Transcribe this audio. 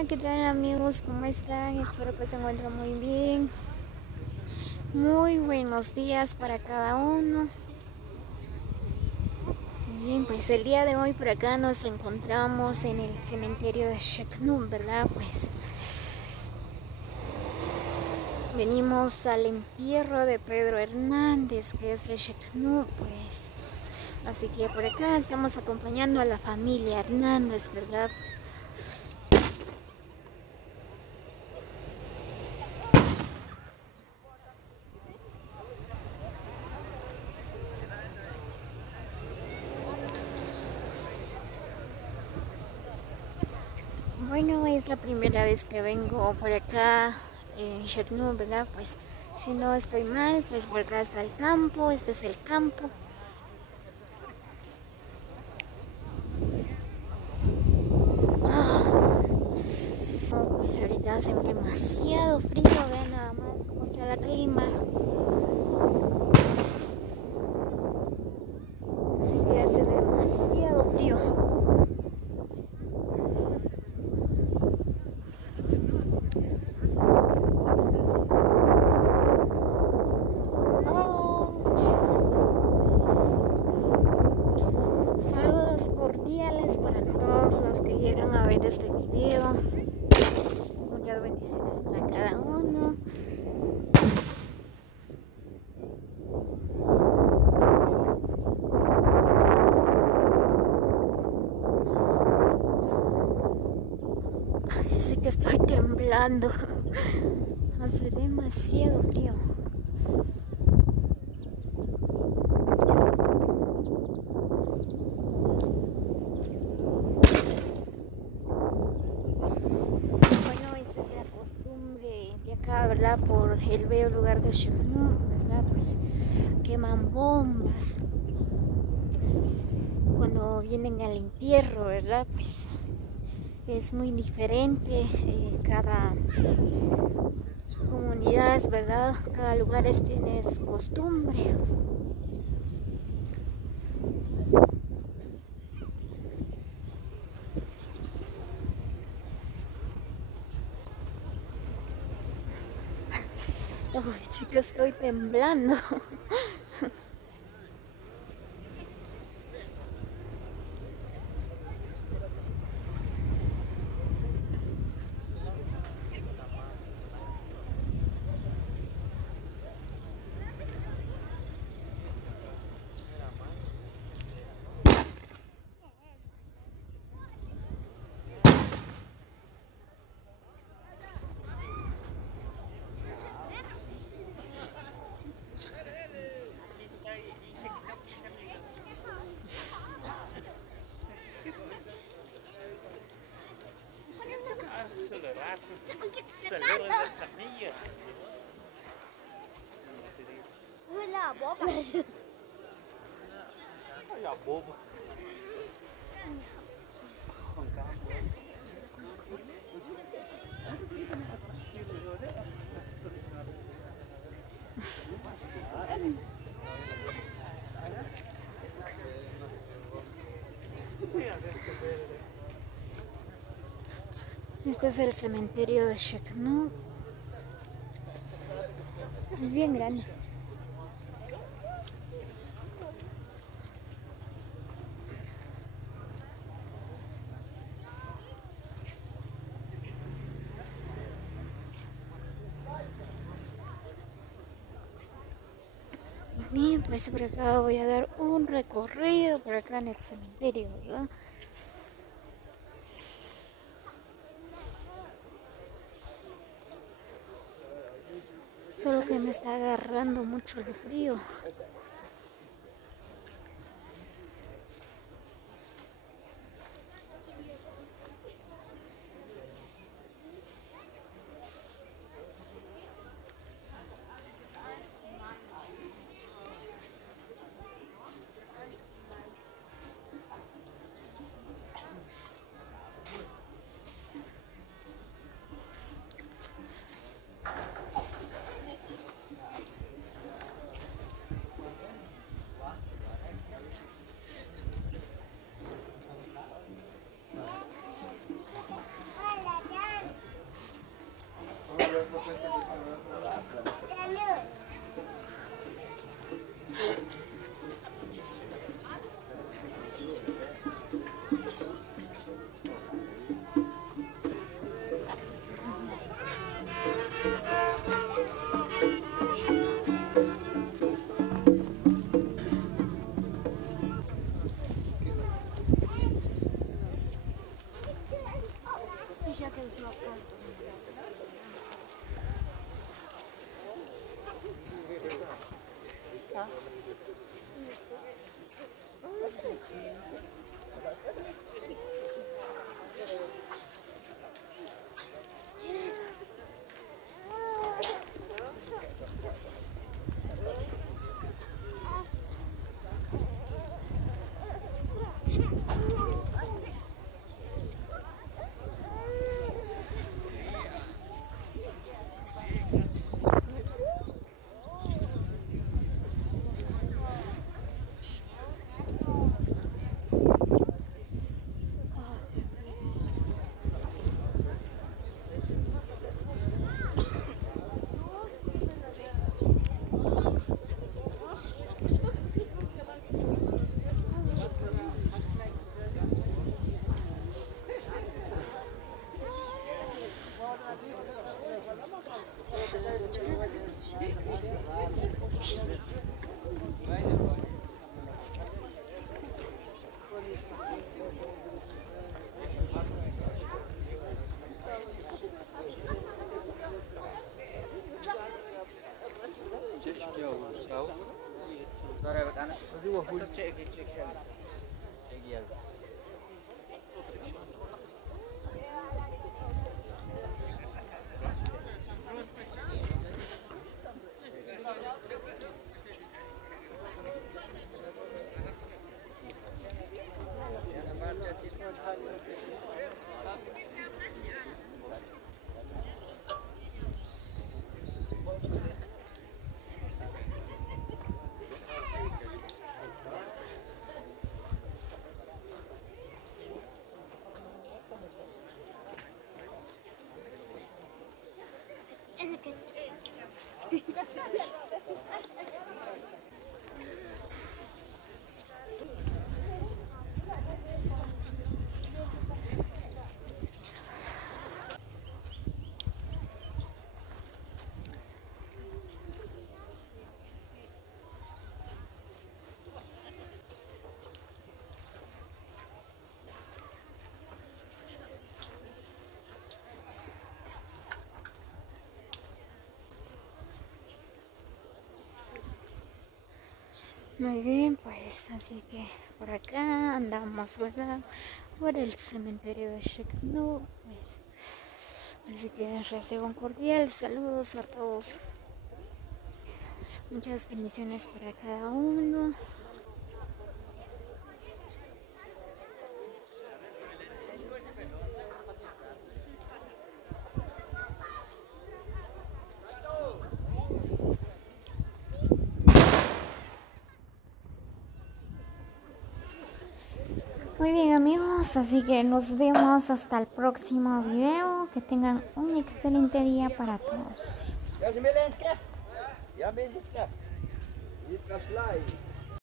Hola, ¿qué tal amigos? ¿Cómo están? Espero que se encuentren muy bien. Muy buenos días para cada uno. Bien, pues el día de hoy por acá nos encontramos en el cementerio de Sheknum, ¿verdad? Pues venimos al entierro de Pedro Hernández, que es de Sheknum, pues. Así que por acá estamos acompañando a la familia Hernández, ¿verdad? Pues bueno, es la primera vez que vengo por acá en Sheknum, ¿verdad? Pues si no estoy mal, pues por acá está el campo, este es el campo. Oh, pues ahorita hace demasiado frío, vean nada más cómo está la clima. Así que hace demasiado frío. Saludos cordiales para todos los que llegan a ver este video. Muchas bendiciones para cada uno. Ay, sí que estoy temblando. Hace demasiado frío. Bueno, esta es la costumbre de acá, ¿verdad? Por el bello lugar de Sheknum, ¿verdad? Pues queman bombas cuando vienen al entierro, ¿verdad? Pues es muy diferente cada comunidad, ¿verdad? Cada lugar tiene su costumbre. Ay, chicas, estoy temblando. Este es el cementerio de Sheknum. Es bien grande. Bien, pues por acá voy a dar un recorrido por acá en el cementerio, ¿verdad? Solo que me está agarrando mucho el frío. Muy bien, pues así que por acá andamos, ¿verdad? Por el cementerio de Shekno, pues. Así que recibo un cordial saludos a todos. Muchas bendiciones para cada uno. Muy bien amigos, así que nos vemos hasta el próximo video. Que tengan un excelente día para todos. Ja, Melenskä? Ja, Melenskä? Nyt live.